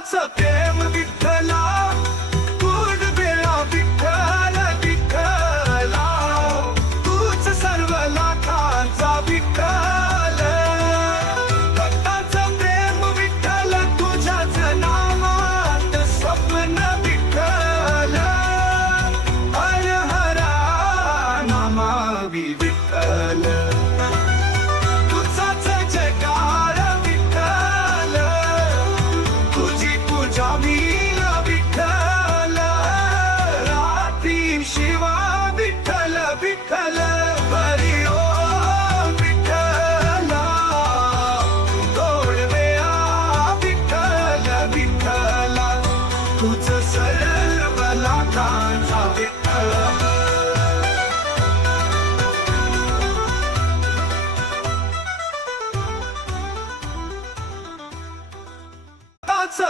विठ्ठलाचं प्रेम विठ्ठला, गुड बेळा विठ्ठल विठ्ठला, तूच सर्व लाखांचा विठ्ठल. भक्ताचं प्रेम विठ्ठल, तुझ्याच नामात स्वप्न विठ्ठल. हर हरा नामा विठ्ठल, तुझाच जयकार विठ्ठल, तुझी पूजा मील विठ्ठल. रात्री शिवा विठ्ठल विठ्ठल, हरी ओम विठ्ठला, गोड वेळा विठ्ठल विठ्ठला, तुझं